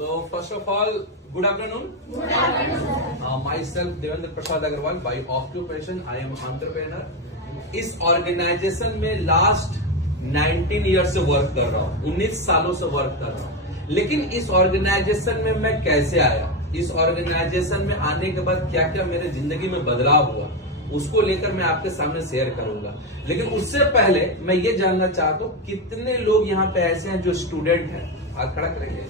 So first of all, good afternoon. Good afternoon, sir. Myself Devendra Prasad Agarwal. By occupation, I am entrepreneur. इस organisation में last 19 year से work कर रहा हूँ, 19 सालों से वर्क कर रहा हूँ। लेकिन इस ऑर्गेनाइजेशन में मैं कैसे आया, इस ऑर्गेनाइजेशन में आने के बाद क्या क्या मेरे जिंदगी में बदलाव हुआ, उसको लेकर मैं आपके सामने शेयर करूंगा। लेकिन उससे पहले मैं ये जानना चाहता हूँ कितने लोग यहाँ पे ऐसे हैं जो स्टूडेंट हैं, हाथ खड़ा करेंगे,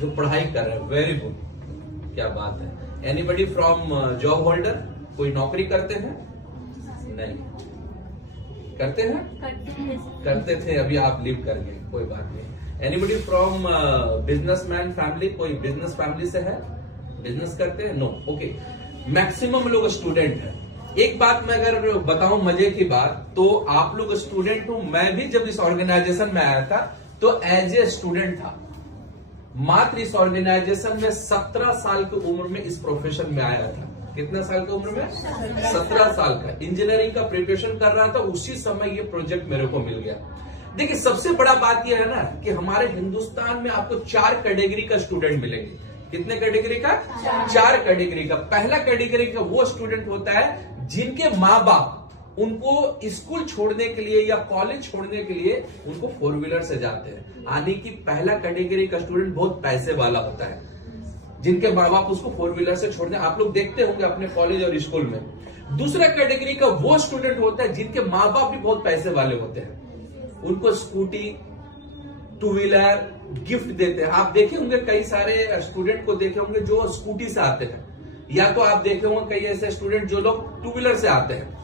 जो पढ़ाई कर रहे हैं। वेरी गुड, क्या बात है। एनीबडी फ्रॉम जॉब होल्डर, कोई नौकरी करते हैं? नहीं करते हैं? करते थे, अभी आप लीव कर गए, कोई बात नहीं। एनीबडी फ्रॉम बिजनेसमैन फैमिली, कोई बिजनेस फैमिली से है, बिजनेस करते हैं? No, okay. मैक्सिमम लोग स्टूडेंट हैं। एक बात मैं अगर बताऊं मजे की बात, तो आप लोग स्टूडेंट हो। मैं भी जब इस ऑर्गेनाइजेशन में आया था तो एज ए स्टूडेंट था। मात्र इस ऑर्गेनाइजेशन में 17 साल की उम्र में इस प्रोफेशन में आया था। कितना साल की उम्र में? 17 साल का। इंजीनियरिंग का प्रिपरेशन कर रहा था, उसी समय ये प्रोजेक्ट मेरे को मिल गया। देखिए, सबसे बड़ा बात यह है ना कि हमारे हिंदुस्तान में आपको 4 कैटेगरी का स्टूडेंट मिलेंगे। कितने कैटेगरी का? 4 कैटेगरी का। पहला कैटेगरी का वो स्टूडेंट होता है जिनके माँ बाप उनको स्कूल छोड़ने के लिए या कॉलेज छोड़ने के लिए उनको 4 व्हीलर से जाते हैं। यानी कि पहला कैटेगरी का स्टूडेंट बहुत पैसे वाला होता है, जिनके माँ बाप उसको 4 व्हीलर से छोड़ने, आप लोग देखते होंगे अपने कॉलेज और स्कूल में। दूसरा कैटेगरी का वो स्टूडेंट होता है जिनके माँ बाप भी बहुत पैसे वाले होते हैं, उनको स्कूटी 2 व्हीलर गिफ्ट देते हैं। आप देखे होंगे कई सारे स्टूडेंट को देखे होंगे जो स्कूटी से आते हैं, या तो आप देखे होंगे कई ऐसे स्टूडेंट जो लोग 2 व्हीलर से आते हैं।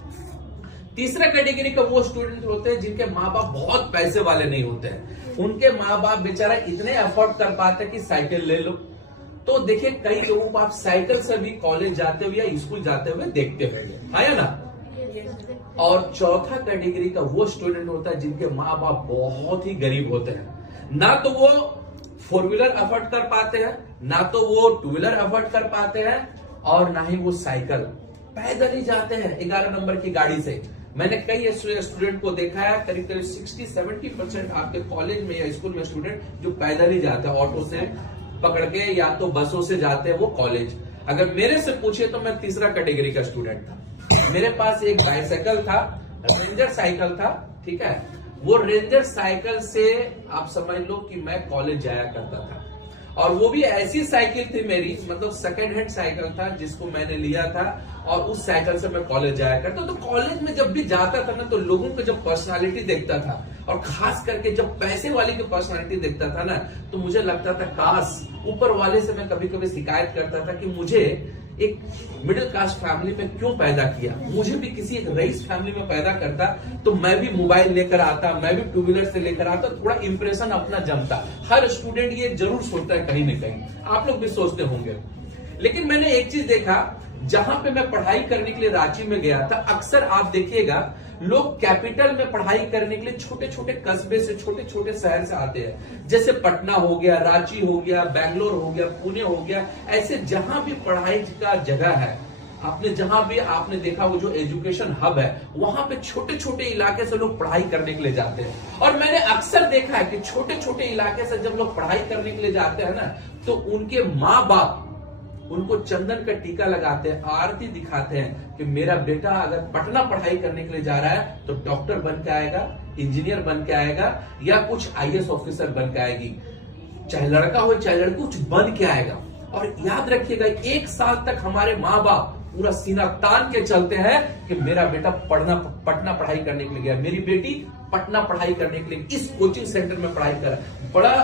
तीसरा कैटेगरी का वो स्टूडेंट होते हैं जिनके माँ बाप बहुत पैसे वाले नहीं होते हैं, उनके माँ बाप बेचारा इतने अफोर्ड कर पाते हैं कि साइकिल ले लो। तो देखिए, कई लोगों को आप साइकिल से भी कॉलेज जाते हुए या स्कूल जाते हुए देखते होंगे, है ना। और चौथा कैटेगरी का वो स्टूडेंट होता है जिनके माँ बाप बहुत ही गरीब होते हैं, ना तो वो 4 व्हीलर अफोर्ड कर पाते हैं, ना तो वो 2 व्हीलर अफोर्ड कर पाते हैं, और ना ही वो साइकिल, पैदल ही जाते हैं 11 नंबर की गाड़ी से। मैंने कई स्टूडेंट को देखा है, करीब करीब 60-70% आपके कॉलेज में या स्कूल में स्टूडेंट जो पैदल ही जाते हैं, ऑटो से पकड़ के या तो बसों से जाते हैं वो कॉलेज। अगर मेरे से पूछे तो मैं तीसरा कैटेगरी का स्टूडेंट था। मेरे पास एक बाइसाइकिल था, रेंजर साइकिल था, ठीक है। वो रेंजर साइकिल से आप समझ लो कि मैं कॉलेज जाया करता था, और वो भी ऐसी साइकिल थी मेरी, मतलब सेकंड हैंड साइकिल था जिसको मैंने लिया था, और उस साइकिल से मैं कॉलेज जाया करता। तो कॉलेज में जब भी जाता था ना, तो लोगों को जब पर्सनालिटी देखता था, और खास करके जब पैसे वाले की पर्सनालिटी देखता था ना, तो मुझे लगता था काश ऊपर वाले से मैं कभी कभी शिकायत करता था कि मुझे एक मिडिल क्लास फैमिली में क्यों पैदा किया, मुझे भी किसी एक रईस फैमिली में पैदा करता तो मैं भी मोबाइल लेकर आता, मैं भी 2 व्हीलर से लेकर आता, थोड़ा इंप्रेशन अपना जमता। हर स्टूडेंट ये जरूर सोचता है कहीं ना कहीं, आप लोग भी सोचते होंगे। लेकिन मैंने एक चीज देखा, जहां पे मैं पढ़ाई करने के लिए रांची में गया था, अक्सर आप देखिएगा लोग कैपिटल में पढ़ाई करने के लिए छोटे छोटे कस्बे से, छोटे छोटे शहर से आते हैं। जैसे पटना हो गया, रांची हो गया, बैंगलोर हो गया, पुणे हो गया, ऐसे जहां भी पढ़ाई का जगह है, आपने जहां भी आपने देखा वो जो एजुकेशन हब है, वहां पे छोटे छोटे इलाके से लोग पढ़ाई करने के लिए जाते हैं। और मैंने अक्सर देखा है कि छोटे छोटे इलाके से जब लोग पढ़ाई करने के लिए जाते हैं ना, तो उनके माँ बाप उनको चंदन का टीका लगाते हैं, आरती दिखाते हैं कि मेरा बेटा अगर पटना पढ़ाई करने के लिए जा रहा है तो डॉक्टर बन के आएगा, इंजीनियर बन के आएगा, या कुछ IAS ऑफिसर बन के आएगी, चाहे लड़का हो चाहे लड़की, कुछ बन के आएगा। और याद रखिएगा, 1 साल तक हमारे माँ बाप पूरा सीना तान के चलते हैं कि मेरा बेटा पटना पढ़ाई करने के लिए गया, मेरी बेटी पटना पढ़ाई करने के लिए इस कोचिंग सेंटर में पढ़ाई कर। बड़ा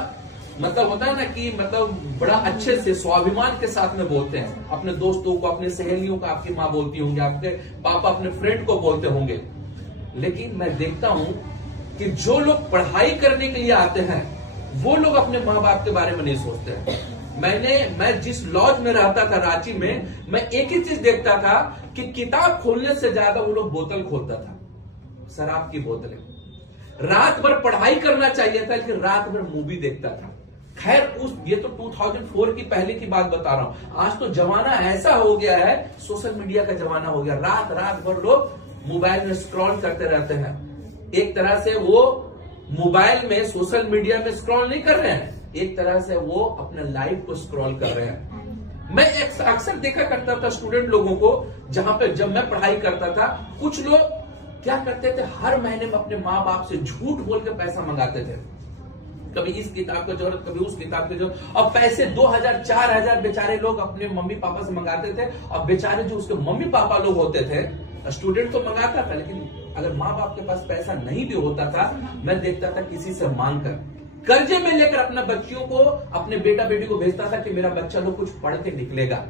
मतलब होता है ना कि मतलब बड़ा अच्छे से स्वाभिमान के साथ में बोलते हैं अपने दोस्तों को, अपने सहेलियों को आपकी माँ बोलती होंगी, आपके पापा अपने फ्रेंड को बोलते होंगे। लेकिन मैं देखता हूं कि जो लोग पढ़ाई करने के लिए आते हैं वो लोग अपने माँ बाप के बारे में नहीं सोचते हैं। मैं जिस लॉज में रहता था रांची में, मैं एक ही चीज देखता था कि किताब खोलने से ज्यादा वो लोग बोतल खोलता था, शराब की बोतलें। रात भर पढ़ाई करना चाहिए था, लेकिन रात भर मूवी देखता था। खैर, ये तो 2004 की पहले की बात बता रहा हूं। आज तो जमाना ऐसा हो गया है, सोशल मीडिया का जमाना हो गया। रात भर लोग मोबाइल में स्क्रॉल करते रहते हैं। एक तरह से वो मोबाइल में सोशल मीडिया में स्क्रॉल नहीं कर रहे हैं, एक तरह से वो अपना लाइफ को स्क्रॉल कर रहे हैं। मैं अक्सर देखा करता था स्टूडेंट लोगों को, जहां पे जब मैं पढ़ाई करता था, कुछ लोग क्या करते थे, हर महीने में अपने माँ बाप से झूठ बोल के पैसा मंगाते थे। कभी इस किताब की जरूरत, कभी उस किताब की जरूरत, और पैसे 2000 4000 बेचारे लोग अपने मम्मी पापा से मंगाते थे। और बेचारे जो उसके मम्मी पापा लोग होते थे, स्टूडेंट तो मंगाता था, लेकिन अगर माँ बाप के पास पैसा नहीं भी होता था, मैं देखता था किसी से मांग कर, कर्जे में लेकर अपने बच्चियों को, अपने बेटा बेटी को भेजता था कि मेरा बच्चा लोग कुछ पढ़ के निकलेगा।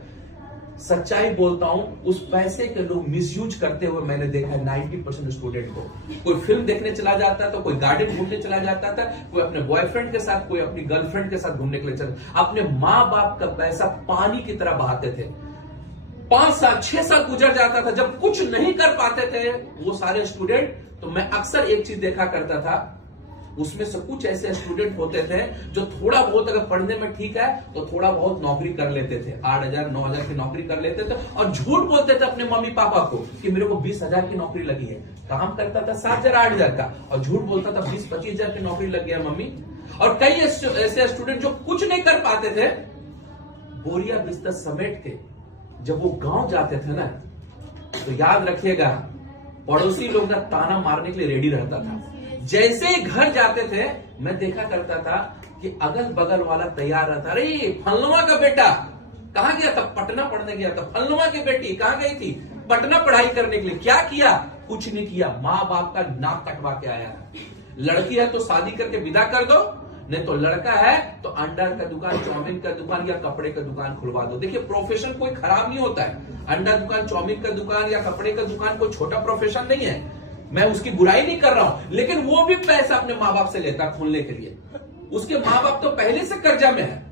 सच्चाई बोलता हूं, उस पैसे के लोग मिसयूज करते हुए मैंने देखा है 90% स्टूडेंट को। कोई फिल्म देखने चला जाता था, कोई गार्डन घूमने चला जाता था, कोई अपने बॉयफ्रेंड के साथ, कोई अपनी गर्लफ्रेंड के साथ घूमने के लिए चला। अपने माँ बाप का पैसा पानी की तरह बहाते थे। 5 साल 6 साल गुजर जाता था, जब कुछ नहीं कर पाते थे वो सारे स्टूडेंट, तो मैं अक्सर एक चीज देखा करता था, उसमें से कुछ ऐसे स्टूडेंट होते थे जो थोड़ा बहुत अगर पढ़ने में ठीक है तो थोड़ा बहुत नौकरी कर लेते थे, 8000 9000 की नौकरी कर लेते थे, और झूठ बोलते थे अपने मम्मी पापा को कि मेरे को 20000 की नौकरी लगी है। काम करता था 7000 8000 का, और झूठ बोलता था 20-25 हजार की नौकरी लग गया मम्मी। और कई ऐसे स्टूडेंट जो कुछ नहीं कर पाते थे, बोरिया बिस्तर समेट के जब वो गांव जाते थे ना, तो याद रखिएगा, पड़ोसी लोग ना ताना मारने के लिए रेडी रहता था। जैसे ही घर जाते थे, मैं देखा करता था कि अगल बगल वाला तैयार रहता, अरे फलनुमा का बेटा कहां गया था, पटना पढ़ने गया था, फलनुमा की बेटी कहां गई थी, पटना पढ़ाई करने के लिए। क्या किया? कुछ नहीं किया, माँ बाप का नाक कटवा के आया है। लड़की है तो शादी करके विदा कर दो, नहीं तो लड़का है तो अंडा का दुकान, चाउमीन का दुकान या कपड़े का दुकान खुलवा दो। देखिए, प्रोफेशन कोई खराब नहीं होता है। अंडा दुकान, चाउमीन का दुकान या कपड़े का दुकान कोई छोटा प्रोफेशन नहीं है, मैं उसकी बुराई नहीं कर रहा हूं, लेकिन वो भी पैसा अपने माँ बाप से लेता खोलने के लिए। उसके माँ बाप तो पहले से कर्जा में है,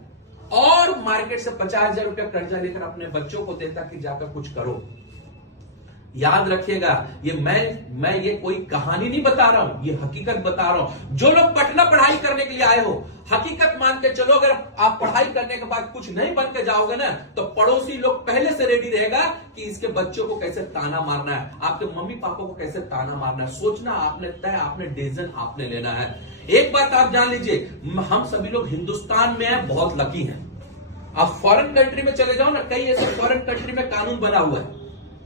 और मार्केट से 50,000 रुपया कर्जा लेकर अपने बच्चों को देता कि जाकर कुछ करो। याद रखिएगा, ये मैं ये कोई कहानी नहीं बता रहा हूं, ये हकीकत बता रहा हूं। जो लोग पटना पढ़ाई करने के लिए आए हो, हकीकत मान के चलो, अगर आप पढ़ाई करने के बाद कुछ नहीं बन के जाओगे ना, तो पड़ोसी लोग पहले से रेडी रहेगा कि इसके बच्चों को कैसे ताना मारना है, आपके मम्मी पापा को कैसे ताना मारना है। सोचना आपने तय, आपने डिसीजन आपने लेना है। एक बात आप जान लीजिए, हम सभी लोग हिंदुस्तान में हैं, बहुत लकी हैं। आप फॉरेन कंट्री में चले जाओ ना, कई ऐसे फॉरेन कंट्री में कानून बना हुआ है।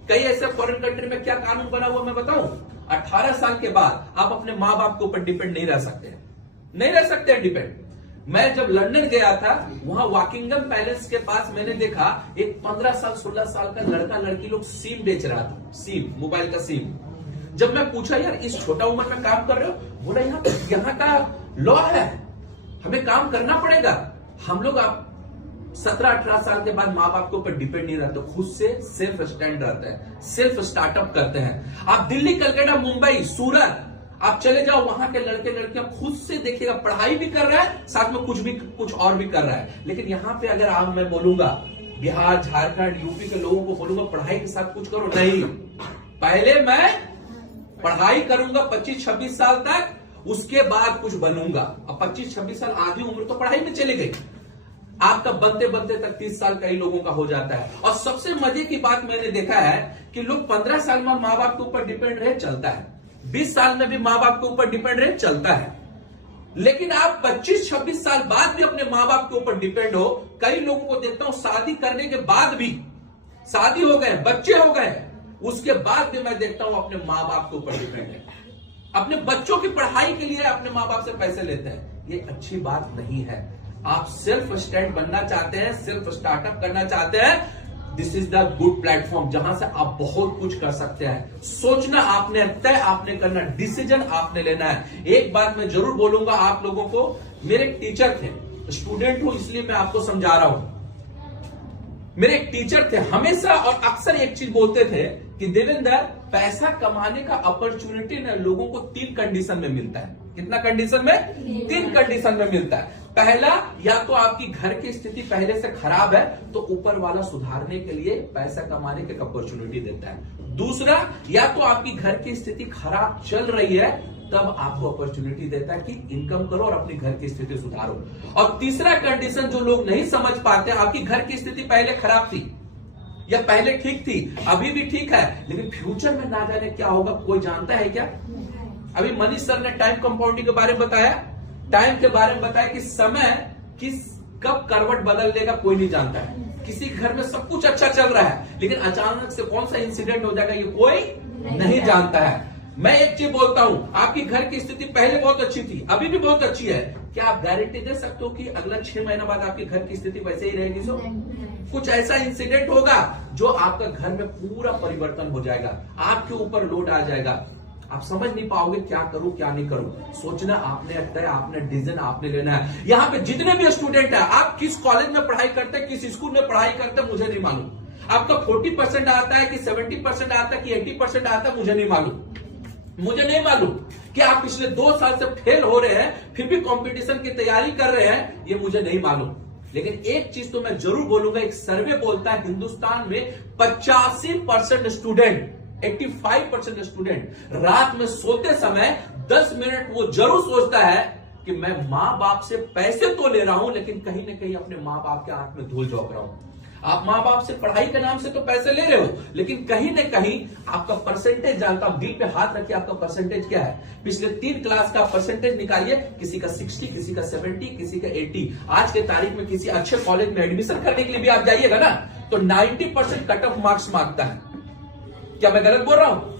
कई ऐसे फॉरेन कंट्री में क्या कानून बना हुआ मैं बताऊं, 18 साल के बाद आप अपने माँ बाप के ऊपर डिपेंड नहीं रह सकते, नहीं रह सकते डिपेंड। मैं जब लंदन गया था, वहां वॉकिंगम पैलेस के पास मैंने देखा एक 15 साल 16 साल का लड़का लड़की लोग सिम बेच रहा था, सिम, मोबाइल का सिम। जब मैं पूछा, यार इस छोटा उम्र में काम कर रहे हो? बोला यहाँ का लॉ है, हमें काम करना पड़ेगा। हम लोग आप 17-18 साल के बाद माँ बाप के ऊपर डिपेंड नहीं रहते, खुद से सेल्फ स्टैंड रहते हैं, सेल्फ स्टार्टअप करते हैं। आप दिल्ली, कलकत्ता, मुंबई, सूरत आप चले जाओ, वहां के लड़के लड़कियां खुद से देखिएगा, पढ़ाई भी कर रहा है, साथ में कुछ और भी कर रहा है। लेकिन यहाँ पे अगर आप, मैं बोलूंगा बिहार, झारखंड, यूपी के लोगों को बोलूंगा पढ़ाई के साथ कुछ करो, नहीं, पहले मैं पढ़ाई करूंगा 25-26 साल तक, उसके बाद कुछ बनूंगा। अब 25-26 साल आधी उम्र तो पढ़ाई में चली गई, आपका बनते बनते तक 30 साल कई लोगों का हो जाता है। और सबसे मजे की बात मैंने देखा है कि लोग 15 साल में माँ बाप के ऊपर डिपेंड रहे, चलता है, 20 साल में भी माँ बाप के ऊपर डिपेंड रहे, चलता है। लेकिन आप 25-26 साल बाद भी अपने माँ बाप के ऊपर डिपेंड हो। कई लोगों को देखता हूं शादी करने के बाद भी, शादी हो गए, बच्चे हो गए, उसके बाद भी मैं देखता हूं अपने माँ बाप के ऊपर डिपेंड है, अपने बच्चों की पढ़ाई के लिए अपने माँ बाप से पैसे लेते हैं। ये अच्छी बात नहीं है। आप सेल्फ स्टैंड बनना चाहते हैं, सेल्फ स्टार्टअप करना चाहते हैं, this is the good platform जहां से आप बहुत कुछ कर सकते हैं। सोचना आपने, तय आपने करना, डिसीजन आपने लेना है। एक बात मैं जरूर बोलूंगा आप लोगों को, मेरे एक टीचर थे, स्टूडेंट हूं इसलिए मैं आपको समझा रहा हूं। मेरे एक टीचर थे, हमेशा और अक्सर एक चीज बोलते थे कि देवेंद्र, पैसा कमाने का अपॉर्चुनिटी ना लोगों को 3 कंडीशन में मिलता है। कितना कंडीशन में? 3 कंडीशन में मिलता है। पहला, या तो आपकी घर की स्थिति पहले से खराब है तो ऊपर वाला सुधारने के लिए पैसा कमाने की अपॉर्चुनिटी देता है। दूसरा, या तो आपकी घर की स्थिति खराब चल रही है तब आपको अपॉर्चुनिटी देता है कि इनकम करो और अपनी घर की स्थिति सुधारो। और तीसरा कंडीशन जो लोग नहीं समझ पाते, आपकी घर की स्थिति पहले खराब थी या पहले ठीक थी, अभी भी ठीक है, लेकिन फ्यूचर में ना जाने क्या होगा, कोई जानता है क्या? अभी मनीष सर ने टाइम कंपाउंडिंग के बारे में बताया, टाइम के बारे में बताया कि समय किस कब करवट बदल देगा कोई नहीं जानता है। किसी घर में सब कुछ अच्छा चल रहा है, लेकिन अचानक से कौन सा इंसिडेंट हो जाएगा ये कोई नहीं जानता है। मैं एक चीज बोलता हूं, आपकी घर की स्थिति पहले बहुत अच्छी थी, अभी भी बहुत अच्छी है। क्या आप गारंटी दे सकते हो कि अगला 6 महीने बाद आपके घर की स्थिति वैसे ही रहेगी? सो कुछ ऐसा इंसिडेंट होगा जो आपका घर में पूरा परिवर्तन हो जाएगा, आपके ऊपर लोड आ जाएगा। आप समझ नहीं पाओगे क्या करूं क्या नहीं करूं। सोचना आपने तय, आपने डिसीजन आपने लेना है। यहाँ पे जितने भी स्टूडेंट है, आप किस कॉलेज में पढ़ाई करते हैं, किस स्कूल में पढ़ाई करते हैं, मुझे नहीं मालूम। आपका 40% आता है कि 70% आता है कि 80% आता है, मुझे नहीं मालूम। मुझे नहीं मालूम कि आप पिछले 2 साल से फेल हो रहे हैं फिर भी कंपटीशन की तैयारी कर रहे हैं, ये मुझे नहीं मालूम। लेकिन एक चीज तो मैं जरूर बोलूंगा, एक सर्वे बोलता है हिंदुस्तान में 85% स्टूडेंट, 85% स्टूडेंट रात में सोते समय 10 मिनट वो जरूर सोचता है कि मैं मां बाप से पैसे तो ले रहा हूं, लेकिन कहीं ना कहीं अपने मां बाप के आंख में धूल झोंक रहा हूं। आप मां बाप से पढ़ाई के नाम से तो पैसे ले रहे हो, लेकिन कहीं ना कहीं आपका परसेंटेज जानता हूं, दिल पे हाथ रखिए, आपका परसेंटेज क्या है? पिछले 3 क्लास का परसेंटेज निकालिए, किसी का 60, किसी का 70, किसी का 80। आज के तारीख में किसी अच्छे कॉलेज में एडमिशन करने के लिए भी आप जाइएगा ना, तो 90% कट ऑफ मार्क्स मांगता है। क्या मैं गलत बोल रहा हूं?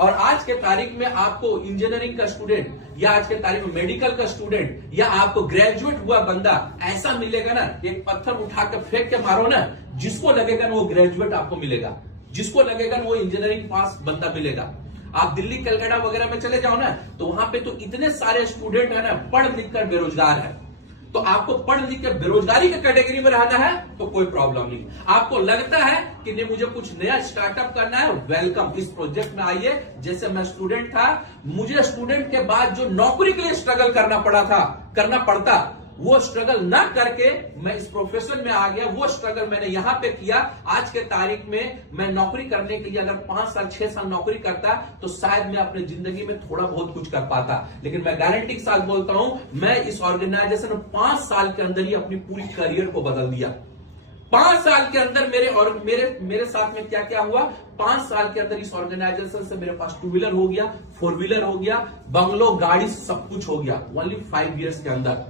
और आज के तारीख में आपको इंजीनियरिंग का स्टूडेंट या आज के तारीख में मेडिकल का स्टूडेंट या आपको ग्रेजुएट हुआ बंदा ऐसा मिलेगा ना, एक पत्थर उठा के फेंक के मारो ना, जिसको लगेगा ना वो ग्रेजुएट आपको मिलेगा, जिसको लगेगा ना वो इंजीनियरिंग पास बंदा मिलेगा। आप दिल्ली कलकत्ता वगैरह में चले जाओ ना, तो वहां पे तो इतने सारे स्टूडेंट है ना पढ़ लिख कर बेरोजगार है। तो आपको पढ़ लिख के बेरोजगारी के कैटेगरी में रहना है तो कोई प्रॉब्लम नहीं। आपको लगता है कि नहीं मुझे कुछ नया स्टार्टअप करना है, वेलकम, इस प्रोजेक्ट में आइए। जैसे मैं स्टूडेंट था, मुझे स्टूडेंट के बाद जो नौकरी के लिए स्ट्रगल करना पड़ता, वो स्ट्रगल ना करके मैं इस प्रोफेशन में आ गया। वो स्ट्रगल मैंने यहां पे किया। आज के तारीख में मैं नौकरी करने के लिए अगर 5 साल 6 साल नौकरी करता तो शायद मैं अपनी जिंदगी में थोड़ा बहुत कुछ कर पाता, लेकिन मैं गारंटी के साथ बोलता हूं, मैं इस ऑर्गेनाइजेशन में 5 साल के अंदर ही अपनी पूरी करियर को बदल दिया। 5 साल के अंदर मेरे साथ में क्या क्या हुआ, 5 साल के अंदर इस ऑर्गेनाइजेशन से मेरे पास 2 व्हीलर हो गया, 4 व्हीलर हो गया, बंगलो, गाड़ी, सब कुछ हो गया ओनली 5 इयर्स के अंदर।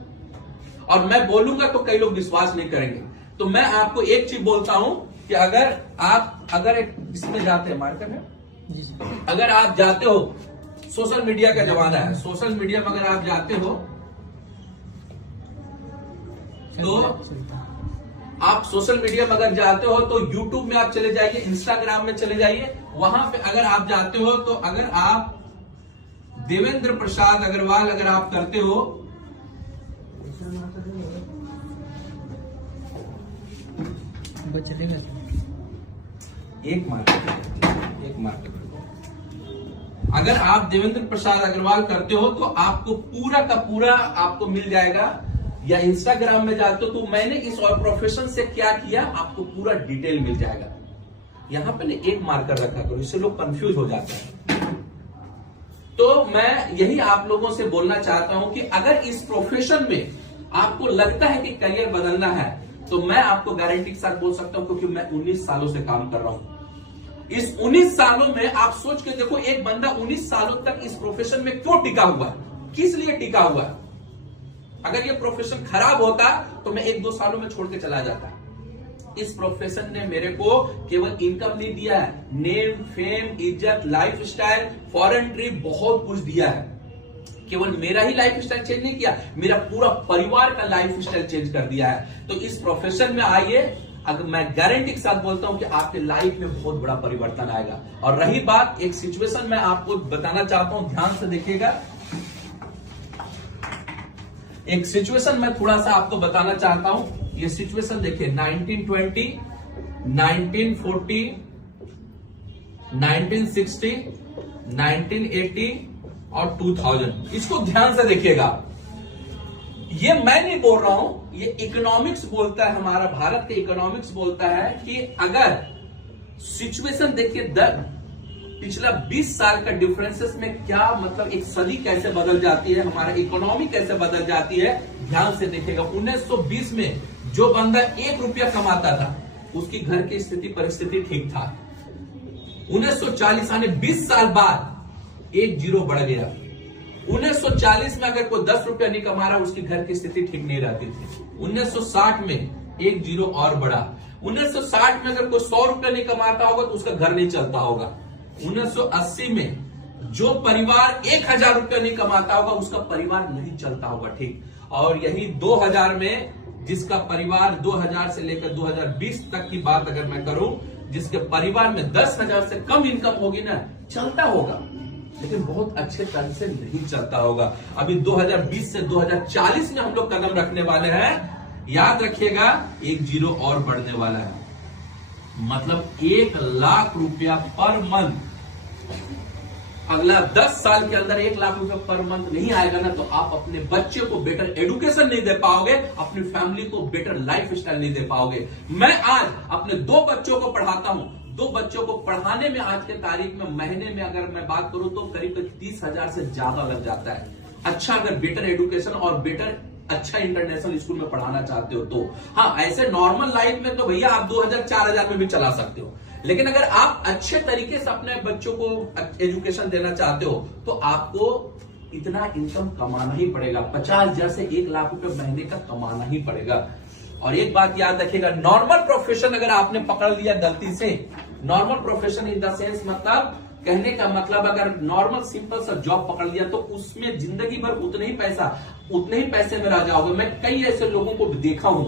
और मैं बोलूंगा तो कई लोग विश्वास नहीं करेंगे। तो मैं आपको एक चीज बोलता हूं कि अगर एक इसमें जाते हैं मार्केट है, अगर आप जाते हो, सोशल मीडिया का जमाना है, सोशल मीडिया में अगर आप जाते हो तो आप सोशल मीडिया में अगर जाते हो तो यूट्यूब में आप चले जाइए, इंस्टाग्राम में चले जाइए, वहां पे अगर आप जाते हो तो अगर आप देवेंद्र प्रसाद अग्रवाल अगर आप करते हो, एक मार्क अगर आप देवेंद्र प्रसाद अग्रवाल करते हो तो आपको पूरा का पूरा आपको मिल जाएगा। या इंस्टाग्राम में जाते हो तो मैंने इस और प्रोफेशन से क्या किया आपको पूरा डिटेल मिल जाएगा। यहां पे एक मार्कर रखा करो, इससे लोग कंफ्यूज हो जाते हैं। तो मैं यही आप लोगों से बोलना चाहता हूं कि अगर इस प्रोफेशन में आपको लगता है कि करियर बदलना है तो मैं आपको गारंटी के साथ बोल सकता हूं, क्योंकि मैं 19 सालों से काम कर रहा हूं। इस 19 सालों में आप सोच के देखो, एक बंदा 19 सालों तक इस प्रोफेशन में क्यों टिका हुआ है, किस लिए टिका हुआ है? अगर ये प्रोफेशन खराब होता तो मैं 1-2 सालों में छोड़ के चला जाता। इस प्रोफेशन ने मेरे को केवल इनकम नहीं दिया है, नेम, फेम, इज्जत, लाइफ स्टाइल, फॉरेन ट्रिप, बहुत कुछ दिया है। केवल मेरा ही लाइफ स्टाइल चेंज नहीं किया, मेरा पूरा परिवार का लाइफ स्टाइल चेंज कर दिया है। तो इस प्रोफेशन में आइए, अगर मैं गारंटी के साथ बोलता हूं कि आपके लाइफ में बहुत बड़ा परिवर्तन आएगा। और रही बात, एक सिचुएशन मैं आपको बताना चाहता हूं, ध्यान से देखिएगा। एक सिचुएशन मैं थोड़ा सा आपको बताना चाहता हूं। ये सिचुएशन देखिए, 1920, 1940, 1960, 1980 और 2000, इसको ध्यान से देखिएगा। ये मैं नहीं बोल रहा हूं, ये इकोनॉमिक्स बोलता है, हमारा भारत के इकोनॉमिक्स बोलता है कि अगर सिचुएशन देखिए, पिछला 20 साल का डिफरेंसेस में क्या मतलब, एक सदी कैसे बदल जाती है, हमारा इकोनॉमी कैसे बदल जाती है, ध्यान से देखिएगा। 1920 में जो बंदा 1 रुपया कमाता था उसकी घर की स्थिति परिस्थिति ठीक था। 1940 यानी 20 साल बाद 1 जीरो बढ़ गया, 1940 में अगर कोई 10 रुपया नहीं कमा रहा, उसकी घर की स्थिति ठीक नहीं रहती थी। 1960 में एक जीरो और बढ़ा। 1960 में अगर कोई 100 रुपया नहीं कमाता होगा तो उसका घर नहीं चलता होगा। 1980 में जो परिवार 1000 रुपया नहीं कमाता होगा उसका परिवार नहीं चलता होगा, ठीक। और यही 2000 में जिसका परिवार 2000 से लेकर 2020 तक की बात अगर मैं करूं, जिसके परिवार में 10,000 से कम इनकम होगी ना, चलता होगा लेकिन बहुत अच्छे तरह से नहीं चलता होगा। अभी 2020 से 2040 में हम लोग कदम रखने वाले हैं। याद रखिएगा, एक जीरो और बढ़ने वाला है, मतलब 1 लाख रुपया पर मंथ। अगला 10 साल के अंदर 1 लाख रुपया पर मंथ नहीं आएगा ना, तो आप अपने बच्चे को बेटर एजुकेशन नहीं दे पाओगे, अपनी फैमिली को बेटर लाइफ स्टाइल नहीं दे पाओगे। मैं आज अपने 2 बच्चों को पढ़ाता हूं। 2 बच्चों को पढ़ाने में आज के तारीख में महीने में अगर मैं बात करूं तो करीब 30,000 से ज्यादा लग जाता है। अच्छा, अगर बेटर एजुकेशन और बेटर अच्छा इंटरनेशनल स्कूल में पढ़ाना चाहते हो तो। हाँ, ऐसे नॉर्मल लाइफ में तो भैया आप 2000-4000 में भी चला सकते हो, लेकिन अगर आप अच्छे तरीके से अपने बच्चों को एजुकेशन देना चाहते हो तो आपको इतना इनकम कमाना ही पड़ेगा। 50,000 से 1 लाख रुपए महीने का कमाना ही पड़ेगा। और एक बात याद रखिएगा, नॉर्मल प्रोफेशन अगर आपने पकड़ लिया गलती से, normal profession in the sense मतलब कहने का मतलब अगर नॉर्मल सिंपल सा जॉब पकड़ लिया तो उसमें जिंदगी भर उतने ही पैसे में रह जाओगे। मैं कई ऐसे लोगों को देखा हूं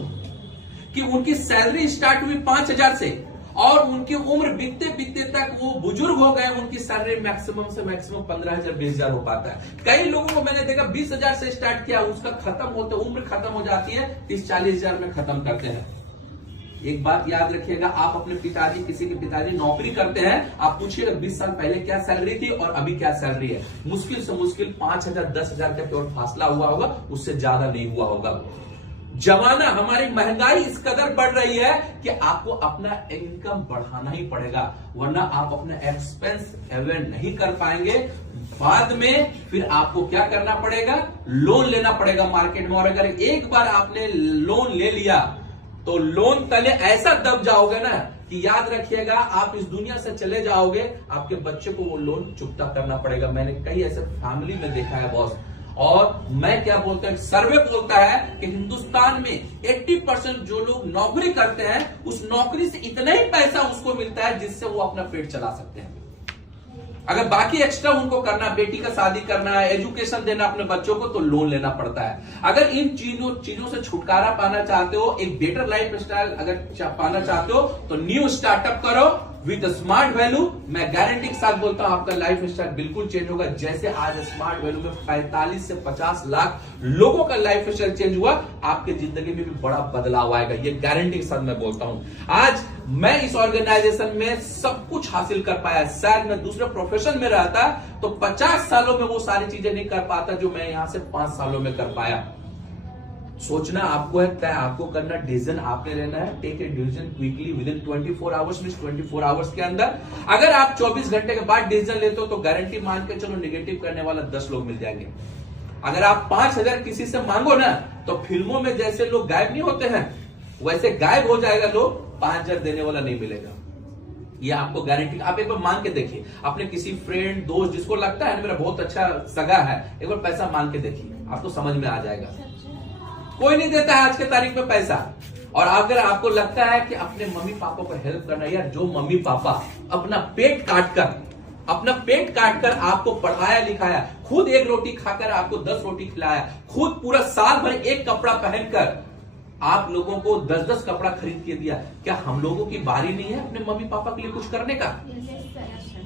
कि उनकी सैलरी स्टार्ट हुई 5,000 से और उनकी उम्र बीतते बीतते तक वो बुजुर्ग हो गए, उनकी सैलरी मैक्सिमम से मैक्सिमम 15,000-20,000 हो पाता है। कई लोगों को मैंने देखा 20,000 से स्टार्ट किया, उसका खत्म होते उम्र खत्म हो जाती है 30-40,000 में खत्म करते हैं। एक बात याद रखिएगा, आप अपने पिताजी, किसी के पिताजी नौकरी करते हैं, आप पूछिएगा 20 साल पहले क्या सैलरी थी और अभी क्या सैलरी है। मुश्किल से मुश्किल 5,000-10,000 का केवल फासला हुआ होगा, उससे ज्यादा नहीं हुआ होगा। जमाना, हमारी महंगाई इस कदर बढ़ रही है कि आपको अपना इनकम बढ़ाना ही पड़ेगा, वरना आप अपना एक्सपेंस अवॉइड नहीं कर पाएंगे। बाद में फिर आपको क्या करना पड़ेगा, लोन लेना पड़ेगा मार्केट में। और अगर एक बार आपने लोन ले लिया तो लोन तले ऐसा दब जाओगे ना कि याद रखिएगा आप इस दुनिया से चले जाओगे, आपके बच्चे को वो लोन चुकता करना पड़ेगा। मैंने कई ऐसे फैमिली में देखा है बॉस। और मैं क्या बोलता हूं, सर्वे बोलता है कि हिंदुस्तान में 80% जो लोग नौकरी करते हैं उस नौकरी से इतना ही पैसा उसको मिलता है जिससे वो अपना पेट चला सकते हैं। अगर बाकी एक्स्ट्रा उनको करना, बेटी का शादी करना है, एजुकेशन देना अपने बच्चों को, तो लोन लेना पड़ता है। अगर इन चीजों से छुटकारा पाना चाहते हो, एक बेटर लाइफ स्टाइल अगर पाना चाहते हो तो न्यू स्टार्टअप करो विद स्मार्ट वैल्यू। मैं गारंटी के साथ बोलता हूं आपका लाइफ स्टाइल बिल्कुल चेंज होगा। जैसे आज स्मार्ट वैल्यू में 45 से 50 लाख लोगों का लाइफ स्टाइल चेंज हुआ, आपके जिंदगी में भी बड़ा बदलाव आएगा, ये गारंटी के साथ मैं बोलता हूं। आज मैं इस ऑर्गेनाइजेशन में सब कुछ हासिल कर पाया। शायद मैं दूसरे प्रोफेशन में रहता तो 50 सालों में वो सारी चीजें नहीं कर पाता जो मैं यहां से 5 सालों में कर पाया। सोचना आपको है, तय आपको करना, डिसीजन आपने लेना है। Take a decision quickly within 24 hours, means 24 hours के अंदर। अगर आप 24 घंटे के बाद डिसीजन लेते हो तो गारंटी मान के चलो नेगेटिव करने वाला 10 लोग मिल जाएंगे। अगर आप 5,000 किसी से मांगो ना तो फिल्मों में जैसे लोग गायब नहीं होते हैं वैसे गायब हो जाएगा लोग, 5,000 देने वाला नहीं मिलेगा। ये आपको गारंटी, आप एक बार मांग के देखिए, अपने किसी फ्रेंड, दोस्त जिसको लगता है मेरा बहुत अच्छा सगा है, एक बार पैसा मांग के देखिए, आपको समझ में आ जाएगा। कोई नहीं देता है आज के तारीख में पैसा। और अगर आपको लगता है कि अपने मम्मी पापा को हेल्प करना, यार जो मम्मी पापा अपना पेट काट कर आपको पढ़ाया लिखाया, खुद 1 रोटी खाकर आपको 10 रोटी खिलाया, खुद पूरा साल भर 1 कपड़ा पहनकर आप लोगों को 10-10 कपड़ा खरीद के दिया, क्या हम लोगों की बारी नहीं है अपने मम्मी पापा के लिए कुछ करने का?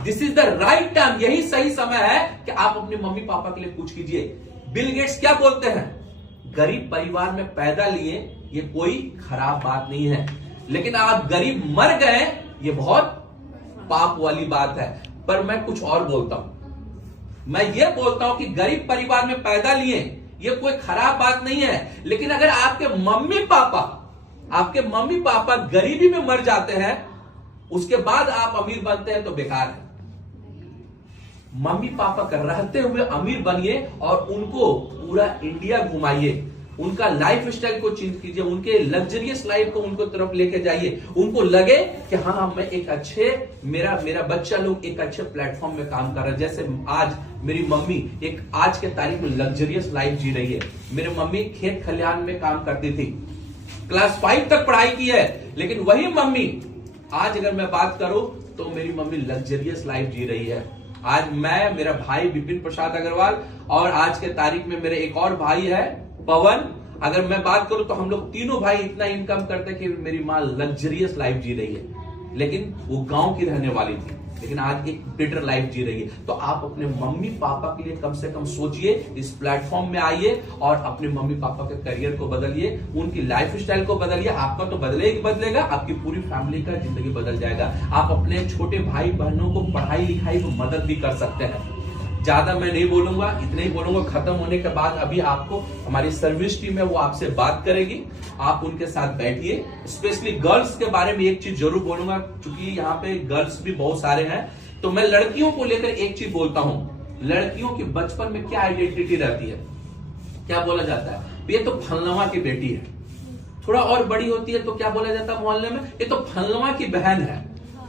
This is the right time, यही सही समय है कि आप अपने मम्मी पापा के लिए कुछ कीजिए। बिल गेट्स क्या बोलते हैं, गरीब परिवार में पैदा लिए ये कोई खराब बात नहीं है, लेकिन आप गरीब मर गए ये बहुत पाप वाली बात है। पर मैं कुछ और बोलता हूं, मैं ये बोलता हूं कि गरीब परिवार में पैदा लिए ये कोई खराब बात नहीं है, लेकिन अगर आपके मम्मी पापा गरीबी में मर जाते हैं उसके बाद आप अमीर बनते हैं तो बेकार है। मम्मी पापा का रहते हुए अमीर बनिए और उनको पूरा इंडिया घुमाइए। उनका लाइफ स्टाइल को चेंज कीजिए, उनके लग्जरियस लाइफ को उनको तरफ लेके जाइए, उनको लगे कि हाँ मैं एक अच्छे मेरा बच्चा लोग एक अच्छे प्लेटफॉर्म में काम कर रहा है। जैसे आज मेरी मम्मी एक आज के तारीख में लग्जरियस लाइफ जी रही है। मेरी मम्मी खेत खलिहान में काम करती थी, क्लास 5 तक पढ़ाई की है, लेकिन वही मम्मी आज अगर मैं बात करूं तो मेरी मम्मी लग्जरियस लाइफ जी रही है। आज मैं, मेरा भाई विपिन प्रसाद अग्रवाल और आज के तारीख में मेरे एक और भाई है पवन, अगर मैं बात करूं तो हम लोग तीनों भाई इतना इनकम करते कि मेरी माँ लग्जरियस लाइफ जी रही है, लेकिन वो गांव की रहने वाली थी, लेकिन आज एक बेटर लाइफ जी रही है। तो आप अपने मम्मी पापा के लिए कम से कम सोचिए, इस प्लेटफॉर्म में आइए और अपने मम्मी पापा के करियर को बदलिए, उनकी लाइफ स्टाइल को बदलिए। आपका तो बदलेगा, आपकी पूरी फैमिली का जिंदगी बदल जाएगा। आप अपने छोटे भाई बहनों को पढ़ाई लिखाई में मदद भी कर सकते हैं। ज्यादा मैं नहीं बोलूंगा, इतना ही बोलूंगा। खत्म होने के बाद अभी आपको हमारी सर्विस टीम है वो आपसे बात करेगी, आप उनके साथ बैठिए। स्पेशली गर्ल्स के बारे में एक चीज जरूर बोलूंगा, क्योंकि यहाँ पे गर्ल्स भी बहुत सारे हैं, तो मैं लड़कियों को लेकर एक चीज बोलता हूँ। लड़कियों की बचपन में क्या आइडेंटिटी रहती है, क्या बोला जाता है, ये तो फलनवा की बेटी है। थोड़ा और बड़ी होती है तो क्या बोला जाता है मोहल्ले में, ये तो फलनवा की बहन है।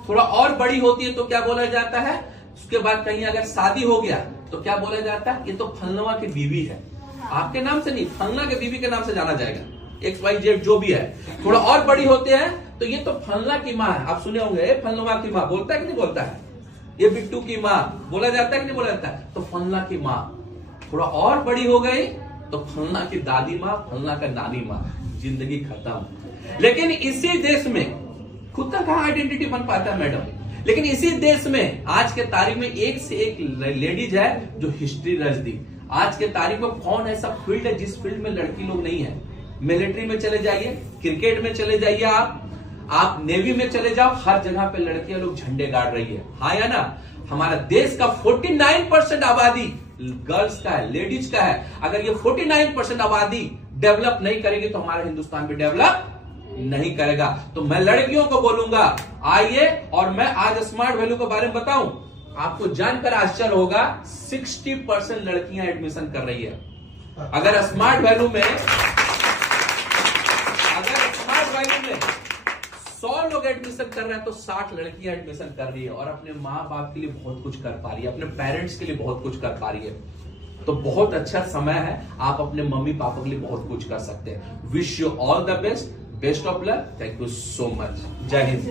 थोड़ा और बड़ी होती है तो क्या बोला जाता है, उसके बाद कहीं अगर शादी हो गया तो क्या बोला जाता है, ये तो फलनवा की बीवी है। आपके नाम से नहीं, फलना के बीवी के नाम से जाना जाएगा, XYZ जो भी है। थोड़ा और बड़ी होते हैं तो ये तो फलना की माँ है। आप सुने होंगे फलनवा की माँ, बोलता है कि नहीं बोलता है, ये बिट्टू की माँ बोला जाता है कि नहीं बोला जाता है, तो फलना की माँ। थोड़ा और बड़ी हो गई तो फलना की दादी माँ, फलना का नानी माँ, जिंदगी खत्म। लेकिन इसी देश में खुद का कहां आइडेंटिटी बन पाता है मैडम, लेकिन इसी देश में आज के तारीख में एक से एक लेडीज है जो हिस्ट्री रच दी। आज के तारीख में कौन ऐसा फील्ड है जिस फील्ड में लड़की लोग नहीं है। मिलिट्री में चले जाइए, क्रिकेट में चले जाइए, आप नेवी में चले जाओ, हर जगह पे लड़कियां लोग झंडे गाड़ रही है। हाँ या ना, हमारा देश का 49% आबादी गर्ल्स का है, लेडीज का है। अगर ये 49% आबादी डेवलप नहीं करेगी तो हमारा हिंदुस्तान भी डेवलप नहीं करेगा। तो मैं लड़कियों को बोलूंगा आइए, और मैं आज स्मार्ट वैल्यू के बारे में बताऊं, आपको जानकर आश्चर्य होगा 60% लड़कियां एडमिशन कर रही है। अगर स्मार्ट वैल्यू में 100 लोग एडमिशन कर रहे हैं तो 60 लड़कियां एडमिशन कर रही है और अपने माँ बाप के लिए बहुत कुछ कर पा रही है, अपने पेरेंट्स के लिए बहुत कुछ कर पा रही है। तो बहुत अच्छा समय है, आप अपने मम्मी पापा के लिए बहुत कुछ कर सकते हैं। Wish you all the best, best of luck, thank you so much, जय हिंद।